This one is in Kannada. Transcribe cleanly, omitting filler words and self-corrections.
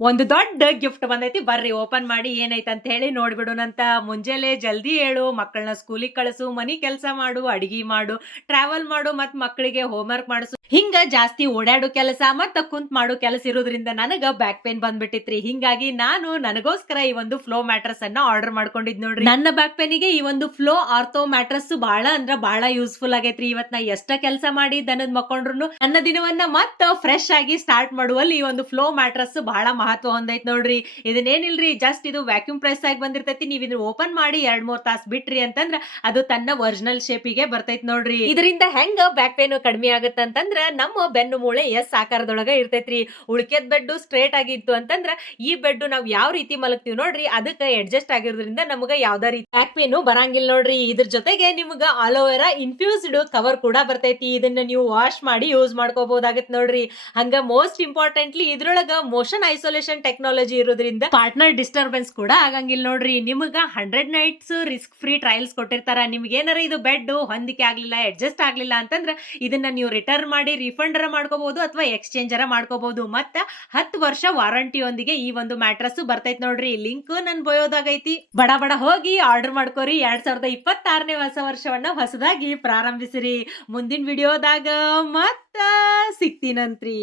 ಒಂದು ದೊಡ್ಡ ಗಿಫ್ಟ್ ಬಂದೈತಿ ಬರ್ರಿ ಓಪನ್ ಮಾಡಿ ಏನೈತೆ ಅಂತ ಹೇಳಿ ನೋಡ್ಬಿಡೋಣಂತ. ಮುಂಜಾನೆ ಜಲ್ದಿ ಏಳು, ಮಕ್ಕಳನ್ನ ಸ್ಕೂಲಿಗೆ ಕಳಿಸು, ಮನಿ ಕೆಲಸ ಮಾಡು, ಅಡಿಗೆ ಮಾಡು, ಟ್ರಾವೆಲ್ ಮಾಡು, ಮತ್ ಮಕ್ಕಳಿಗೆ ಹೋಮ್ವರ್ಕ್ ಮಾಡಿಸು, ಹಿಂಗ ಜಾಸ್ತಿ ಓಡಾಡೋ ಕೆಲಸ ಮತ್ತ ಕುಂತ್ ಮಾಡೋ ಕೆಲಸ ಇರೋದ್ರಿಂದ ನನಗ ಬ್ಯಾಕ್ ಪೇನ್ ಬಂದ್ಬಿಟ್ಟಿತ್ರಿ. ಹಿಂಗಾಗಿ ನಾನು ನನಗೋಸ್ಕರ ಈ ಒಂದು ಫ್ಲೋ ಮ್ಯಾಟ್ರಸ್ ಅನ್ನ ಆರ್ಡರ್ ಮಾಡ್ಕೊಂಡಿದ್ ನೋಡ್ರಿ. ನನ್ನ ಬ್ಯಾಕ್ ಪೇನಿಗೆ ಈ ಒಂದು ಫ್ಲೋ ಆರ್ಥೋ ಮ್ಯಾಟ್ರಸ್ ಬಹಳ ಅಂದ್ರ ಬಹಳ ಯೂಸ್ಫುಲ್ ಆಗೈತ್ರಿ. ಇವತ್ ನಾ ಎಷ್ಟ ಕೆಲಸ ಮಾಡಿ ದನದ್ ಮಕ್ಕೊಂಡ್ರು ನನ್ನ ದಿನವನ್ನ ಮತ್ತ ಫ್ರೆಶ್ ಆಗಿ ಸ್ಟಾರ್ಟ್ ಮಾಡುವಲ್ಲಿ ಈ ಒಂದು ಫ್ಲೋ ಮ್ಯಾಟ್ರಸ್ ಬಹಳ ಮಹತ್ವ ಹೊಂದೈತ್ ನೋಡ್ರಿ. ಇದನ್ನೇನಿಲ್ರಿ, ಜಸ್ಟ್ ಇದು ವ್ಯಾಕ್ಯೂಮ್ ಪ್ರೆಸ್ ಆಗಿ ಬಂದಿರ್ತೈತಿ. ನೀವ್ ಇದನ್ನ ಓಪನ್ ಮಾಡಿ 2-3 ತಾಸ್ ಬಿಟ್ರಿ ಅಂತಂದ್ರ ಅದು ತನ್ನ ಒರಿಜಿನಲ್ ಶೇಪಿಗೆ ಬರ್ತೈತ್ ನೋಡ್ರಿ. ಇದರಿಂದ ಹೆಂಗ ಬ್ಯಾಕ್ ಪೇನ್ ಕಡಿಮೆ ಆಗುತ್ತೆ ಅಂತಂದ್ರ ನಮ್ಮ ಬೆನ್ನು ಮೂಳೆ ಎಸ್ ಆಕಾರದೊಳಗ ಇರ್ತೈತ್ರಿ. ಉಳ್ಕೆದ್ ಬೆಡ್ ಸ್ಟ್ರೇಟ್ ಆಗಿತ್ತು ಅಂತಂದ್ರ ಈ ಬೆಡ್ ನಾವ್ ಯಾವ ರೀತಿ ಮಲಗ್ತೀವಿ ನೋಡ್ರಿ ಅದಕ್ಕ ಅಡ್ಜಸ್ಟ್ ಆಗಿರೋದ್ರಿಂದ ನಮಗ ಯಾವ್ದೇ ರೀತಿ ಬ್ಯಾಕ್ ಪೇನ್ ಬರಂಗಿಲ್ಲ ನೋಡ್ರಿ. ಇದ್ರ ಜೊತೆಗೆ ನಿಮ್ಗ ಅಲೋವೆರಾ ಇನ್ಫ್ಯೂಸ್ಡ್ ಕವರ್ ಕೂಡ ಬರ್ತೈತಿ. ಇದನ್ನ ನೀವು ವಾಶ್ ಮಾಡಿ ಯೂಸ್ ಮಾಡ್ಕೋಬಹುದಾಗತ್ ನೋಡ್ರಿ. ಹಂಗ ಮೋಸ್ಟ್ ಇಂಪಾರ್ಟೆಂಟ್ಲಿ ಇದ್ರೊಳಗ ಮೋಷನ್ ಐಸೋಲೇಷನ್ ಟೆಕ್ನಾಲಜಿ ಇರೋದ್ರಿಂದ ಪಾರ್ಟ್ನರ್ ಡಿಸ್ಟರ್ಬೆನ್ಸ್ ಕೂಡ ಆಗಂಗಿಲ್ಲ ನೋಡ್ರಿ. ನಿಮಗ 100 ನೈಟ್ಸ್ ರಿಸ್ಕ್ ಫ್ರೀ ಟ್ರಯಲ್ಸ್ ಕೊಟ್ಟಿರ್ತಾರ. ನಿಮ್ಗೆ ಏನಾರ ಇದು ಬೆಡ್ ಹೊಂದಿಕೆ ಆಗ್ಲಿಲ್ಲ, ಅಡ್ಜಸ್ಟ್ ಆಗ್ಲಿಲ್ಲ ಅಂತಂದ್ರ ಇದನ್ನ ನೀವು ರಿಟರ್ನ್ ಮಾಡಿ ರೀಫಂಡ್ ಮಾಡ್ಕೋಬಹುದು ಅಥವಾ ಎಕ್ಸ್ಚೇಂಜ್ ಮಾಡ್ಕೋಬಹುದು. ಮತ್ತ 10 ವರ್ಷ ವಾರಂಟಿಯೊಂದಿಗೆ ಈ ಒಂದು ಮ್ಯಾಟ್ರಸ್ ಬರ್ತೈತ್ ನೋಡ್ರಿ. ಲಿಂಕ್ ನನ್ ಬಯೋದಾಗೈತಿ, ಬಡ ಬಡ ಹೋಗಿ ಆರ್ಡರ್ ಮಾಡ್ಕೋರಿ. 2026ನೇ ಹೊಸ ವರ್ಷವನ್ನ ಹೊಸದಾಗಿ ಪ್ರಾರಂಭಿಸಿರಿ. ಮುಂದಿನ ವಿಡಿಯೋದಾಗ ಮತ್ತ ಸಿಗ್ತೀನಂತ್ರಿ.